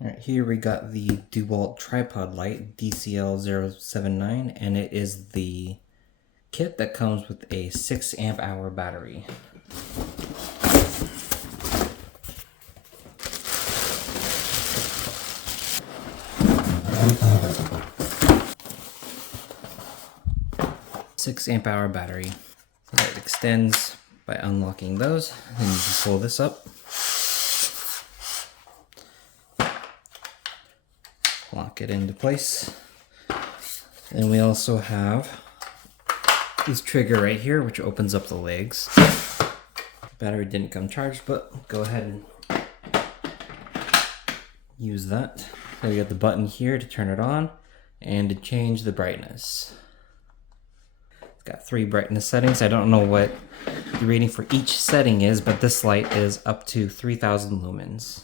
Alright, here we got the Dewalt tripod light DCL079, and it is the kit that comes with a 6 amp hour battery. Six-amp-hour battery. So it extends by unlocking those, and you can pull this up. Lock it into place. And we also have this trigger right here, which opens up the legs. Battery didn't come charged, but go ahead and use that. So we got the button here to turn it on and to change the brightness. It's got 3 brightness settings. I don't know what the rating for each setting is, but this light is up to 3000 lumens.